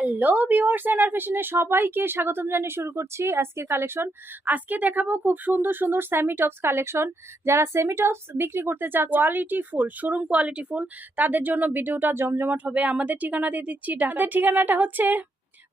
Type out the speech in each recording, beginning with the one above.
Hello viewers আর ফ্যাশনে সবাইকে স্বাগতম জানিয়ে শুরু করছি আজকে কালেকশন আজকে দেখাবো খুব সুন্দর সুন্দর সেমি টপস কালেকশন যারা সেমি টপস বিক্রি করতে চান quality full showroom quality full তাদের জন্য ভিডিওটা জমজমাট হবে। আমাদের ঠিকানা দিয়ে দিচ্ছি। আমাদের ঠিকানাটা হচ্ছে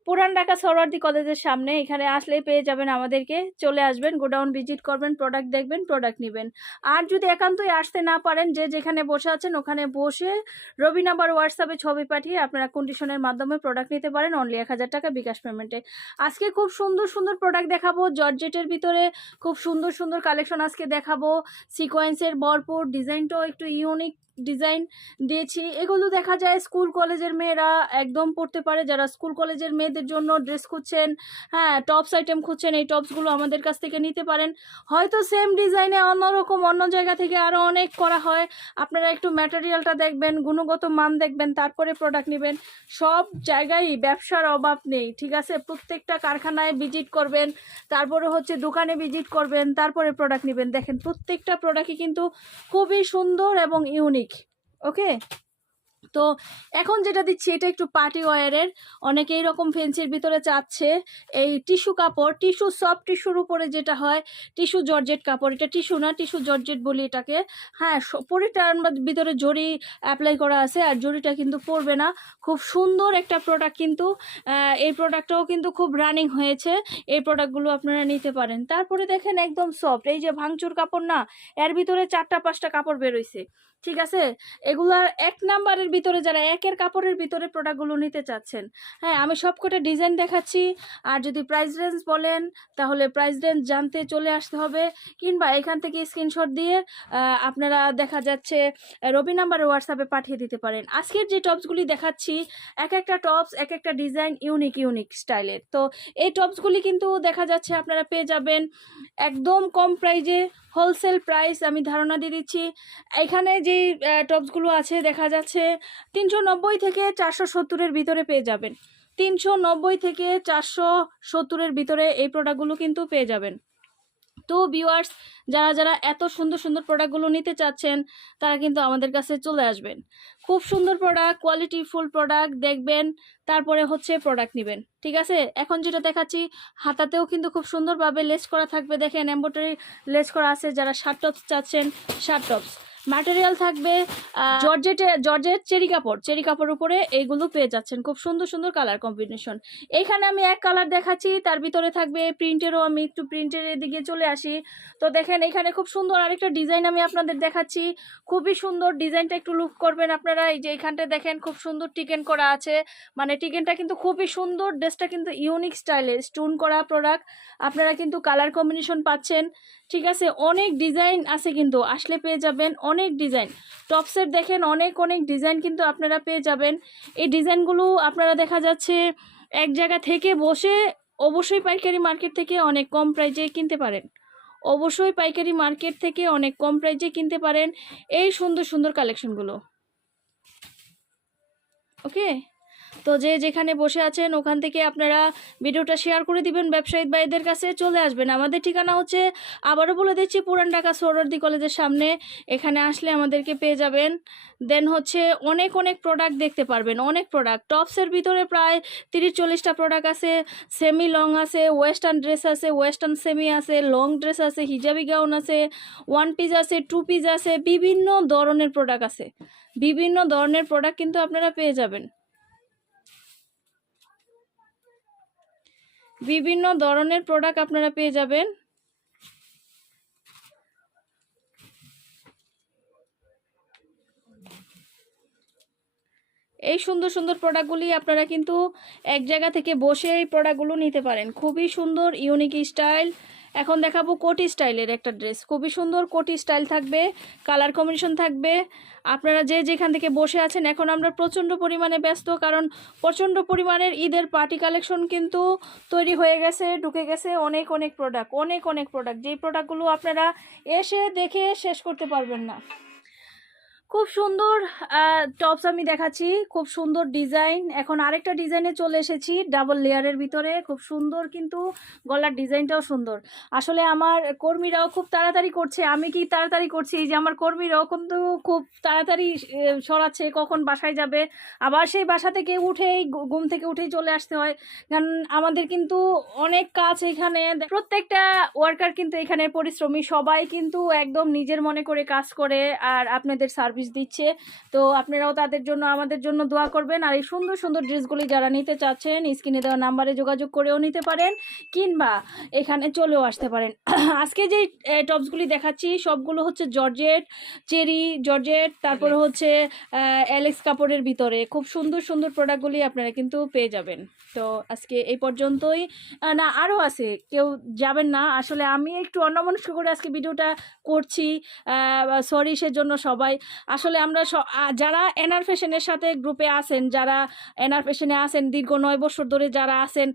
পুরান ঢাকা সরওয়ার্দি কলেজের সামনে। এখানে আসলেই পেয়ে যাবেন আমাদেরকে। চলে আসবেন, গোডাউন ভিজিট করবেন, প্রোডাক্ট দেখবেন, প্রোডাক্ট নেবেন। আর যদি একান্তই আসতে না পারেন, যে যেখানে বসে আছেন, ওখানে বসে রবি নাম্বার হোয়াটসঅ্যাপে ছবি পাঠিয়ে আপনারা কন্ডিশনের মাধ্যমে প্রোডাক্ট নিতে পারেন অনলি এক হাজার টাকা বিকাশ পেমেন্টে আজকে খুব সুন্দর সুন্দর প্রোডাক্ট দেখাবো জর্জেটের ভিতরে খুব সুন্দর সুন্দর কালেকশন আজকে দেখাবো। সিকোয়েন্সের ভরপুর ডিজাইনটাও একটু ইউনিক ডিজাইন দিয়েছি। এগুলো দেখা যায় স্কুল কলেজের মেয়েরা একদম পড়তে পারে। যারা স্কুল কলেজের মেয়েদের জন্য ড্রেস খুঁজছেন হ্যাঁ টপস আইটেম খুঁজছেন, এই টপসগুলো আমাদের কাছ থেকে নিতে পারেন। হয়তো সেম ডিজাইনে অন্যরকম, অন্য জায়গা থেকে আরও অনেক করা হয়। আপনারা একটু ম্যাটেরিয়ালটা দেখবেন, গুণগত মান দেখবেন, তারপরে প্রোডাক্ট নেবেন। সব জায়গায় ব্যবসার অভাব নেই, ঠিক আছে? প্রত্যেকটা কারখানায় ভিজিট করবেন, তারপরে হচ্ছে দোকানে ভিজিট করবেন, তারপরে প্রোডাক্ট নেবেন। দেখেন, প্রত্যেকটা প্রোডাক্টই কিন্তু খুবই সুন্দর এবং ইউনিক ওকে? তো এখন যেটা দিচ্ছি, এটা একটু পার্টি ওয়ারের। অনেকে এইরকম ফেন্সির ভিতরে চাচ্ছে, এই টিস্যু কাপড়, টিস্যু, সফট টিস্যুর উপরে যেটা হয়, টিস্যু জর্জেট কাপড়। এটা টিস্যু না, টিস্যু জর্জেট বলি এটাকে। হ্যাঁ পরিটার ভিতরে জড়ি অ্যাপ্লাই করা আছে, আর জড়িটা কিন্তু পড়বে না। খুব সুন্দর একটা প্রোডাক্ট কিন্তু এই প্রোডাক্টটাও কিন্তু খুব রানিং হয়েছে। এই প্রোডাক্টগুলো আপনারা নিতে পারেন। তারপরে দেখেন একদম সফট এই যে ভাঙচুর কাপড় না, এর ভিতরে চারটা, পাঁচটা কাপড় বেরোইছে। ঠিক আছে? এগুলার এক নাম্বারের ভিতরে যারা একের কাপড়ের ভিতরে প্রোডাক্টগুলো নিতে চাচ্ছেন হ্যাঁ আমি সবকটা ডিজাইন দেখাচ্ছি। আর যদি প্রাইস রেঞ্জ বলেন, তাহলে প্রাইস রেঞ্জ জানতে চলে আসতে হবে, কিংবা এখান থেকে স্ক্রিনশট দিয়ে আপনারা দেখা যাচ্ছে রবি নাম্বারে হোয়াটসঅ্যাপে পাঠিয়ে দিতে পারেন। আজকের যে টপসগুলি দেখাচ্ছি, এক একটা টপস এক একটা ডিজাইন ইউনিক ইউনিক স্টাইলের তো এই টপসগুলি কিন্তু দেখা যাচ্ছে আপনারা পেয়ে যাবেন একদম কম প্রাইজে হোলসেল প্রাইস আমি ধারণা দিয়ে দিচ্ছি। এখানে যে টপসগুলো আছে, দেখা যাচ্ছে তিনশো নব্বই থেকে চারশো সত্তরের ভিতরে পেয়ে যাবেন। তিনশো নব্বই থেকে চারশো সত্তরের ভিতরে এই প্রোডাক্টগুলো কিন্তু পেয়ে যাবেন। তো ভিউয়ার্স যারা যারা এত সুন্দর সুন্দর প্রোডাক্টগুলো নিতে চাচ্ছেন, তারা কিন্তু আমাদের কাছে চলে আসবেন। খুব সুন্দর প্রোডাক্ট কোয়ালিটি ফুল প্রোডাক্ট দেখবেন, তারপরে হচ্ছে প্রোডাক্ট নেবেন। ঠিক আছে? এখন যেটা দেখাচ্ছি, হাতাতেও কিন্তু খুব সুন্দরভাবে লেস করা থাকবে। দেখেন এম্বোটারি লেস করা আছে, যারা শার্ট টপস চাচ্ছেন শার্ট টপস ম্যাটেরিয়াল থাকবে জর্জেটে, জর্জেট চেরি কাপড় চেরি কাপড় উপরে এইগুলো পেয়ে যাচ্ছেন। খুব সুন্দর সুন্দর কালার কম্বিনেশন এইখানে আমি এক কালার দেখাচ্ছি, তার ভিতরে থাকবে প্রিন্টেরও আমি একটু প্রিন্টের দিকে চলে আসি। তো দেখেন, এখানে খুব সুন্দর আরেকটা ডিজাইন আমি আপনাদের দেখাচ্ছি। খুবই সুন্দর ডিজাইনটা একটু লুক করবেন আপনারা। এই যে এইখানটা দেখেন, খুব সুন্দর টিকেন করা আছে। মানে টিকেনটা কিন্তু খুবই সুন্দর ড্রেসটা কিন্তু ইউনিক স্টাইলের স্টোন করা প্রোডাক্ট আপনারা কিন্তু কালার কম্বিনেশন পাচ্ছেন। ঠিক আছে, অনেক ডিজাইন আছে কিন্তু, আসলে পেয়ে যাবেন অনেক ডিজাইন টপসের দেখেন, অনেক অনেক ডিজাইন কিন্তু আপনারা পেয়ে যাবেন। এই ডিজাইনগুলো আপনারা দেখা যাচ্ছে এক জায়গা থেকে বসে অবশ্যই পাইকারি মার্কেট থেকে অনেক কম প্রাইজে কিনতে পারেন। অবশ্যই পাইকারি মার্কেট থেকে অনেক কম প্রাইজে কিনতে পারেন এই সুন্দর সুন্দর কালেকশনগুলো ওকে তো যে যেখানে বসে আছেন, ওখান থেকে আপনারা ভিডিওটা শেয়ার করে দিবেন ব্যবসায়ী ভাইদের কাছে চলে আসবেন। আমাদের ঠিকানা হচ্ছে, আবারও বলে দিচ্ছি, পুরান ঢাকা সৌরদি কলেজের সামনে। এখানে আসলে আমাদেরকে পেয়ে যাবেন। দেন হচ্ছে, অনেক অনেক প্রোডাক্ট দেখতে পারবেন, অনেক প্রোডাক্ট টপসের ভিতরে প্রায় তিরিশ, চল্লিশটা প্রোডাক্ট আছে। সেমি লং আছে ওয়েস্টার্ন ড্রেস আছে ওয়েস্টার্ন সেমি আছে লং ড্রেস আছে হিজাবি গাউন আছে ওয়ান পিস আছে টু পিস আছে, বিভিন্ন ধরনের প্রোডাক্ট আছে। বিভিন্ন ধরনের প্রোডাক্ট কিন্তু আপনারা পেয়ে যাবেন। বিভিন্ন ধরনের প্রোডাক্ট আপনারা পেয়ে যাবেন। এই সুন্দর সুন্দর প্রোডাক্টগুলি আপনারা কিন্তু এক জায়গা থেকে বসে এই প্রোডাক্টগুলো নিতে পারেন। খুবই সুন্দর ইউনিক স্টাইল এখন দেখাবো কোটি স্টাইলের একটা ড্রেস। খুবই সুন্দর কোটি স্টাইল থাকবে, কালার কম্বিনেশন থাকবে। আপনারা যে যেখান থেকে বসে আছেন, এখন আমরা প্রচণ্ড পরিমাণে ব্যস্ত, কারণ প্রচণ্ড পরিমাণের ঈদের পার্টি কালেকশন কিন্তু তৈরি হয়ে গেছে, ঢুকে গেছে অনেক অনেক প্রোডাক্ট অনেক অনেক প্রোডাক্ট যেই প্রোডাক্টগুলো আপনারা এসে দেখে শেষ করতে পারবেন না। খুব সুন্দর টপস আমি দেখাচ্ছি, খুব সুন্দর ডিজাইন এখন আরেকটা ডিজাইনে চলে এসেছি ডাবল লেয়ারের ভিতরে। খুব সুন্দর কিন্তু গলার ডিজাইনটাও সুন্দর। আসলে আমার কর্মীরাও খুব তাড়াতাড়ি করছে, আমি কি তাড়াতাড়ি করছি? যে আমার কর্মীরাও কিন্তু খুব তাড়াতাড়ি সরাচ্ছে, কখন বাসায় যাবে। আবার সেই বাসা থেকে উঠেই ঘুম থেকে উঠেই চলে আসতে হয়। কারণ আমাদের কিন্তু অনেক কাজ এখানে, প্রত্যেকটা ওয়ার্কার কিন্তু এখানে পরিশ্রমী। সবাই কিন্তু একদম নিজের মনে করে কাজ করে, আর আপনাদের সার্ভিস দিচ্ছে। তো আপনারাও তাদের জন্য আমাদের জন্য দোয়া করবেন। আর এই সুন্দর সুন্দর ড্রেসগুলি যারা নিতে চাচ্ছেন স্ক্রিনে দেওয়া নাম্বারে যোগাযোগ করেও নিতে পারেন কিংবা এখানে চলেও আসতে পারেন। আজকে যে টপসগুলি দেখাচ্ছি সবগুলো হচ্ছে জর্জেট চেরি জর্জেট তারপরে হচ্ছে অ্যালেক্স কাপড়ের ভিতরে। খুব সুন্দর সুন্দর প্রোডাক্টগুলি আপনারা কিন্তু পেয়ে যাবেন। তো আজকে এই পর্যন্তই। না আরও আছে। কেউ যাবেন না। আসলে আমি একটু অন্যমনস্ক করে আজকে ভিডিওটা করছি। সরি সেজন্য সবাই। আসলে আমরা যারা এনআর ফ্যাশনের সাথে গ্রুপে আছেন, যারা এনআর ফ্যাশনে আছেন, দীর্ঘ নয় বছর ধরে যারা আছেন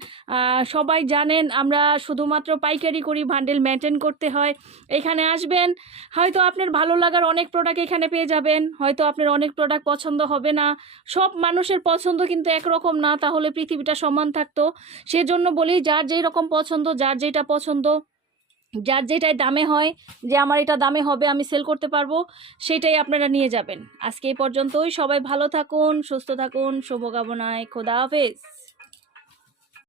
সবাই জানেন আমরা শুধুমাত্র পাইকারি করি ভান্ডেল মেনটেন করতে হয়। এখানে আসবেন, হয়তো আপনার ভালো লাগার অনেক প্রোডাক্ট এখানে পেয়ে যাবেন, হয়তো আপনার অনেক প্রোডাক্ট পছন্দ হবে না। সব মানুষের পছন্দ কিন্তু একরকম না, তাহলে পৃথিবীটা সমান থাকতো। সেজন্য বলি, যার যেই রকম পছন্দ, যার যেটা পছন্দ যার যেটাই দামে হয়, যে আমার এটা দামে হবে, আমি সেল করতে পারব, সেটাই আপনারা নিয়ে যাবেন। আজকে এই পর্যন্তই। সবাই ভালো থাকুন, সুস্থ থাকুন, শুভকামনায়। খোদা হাফেজ।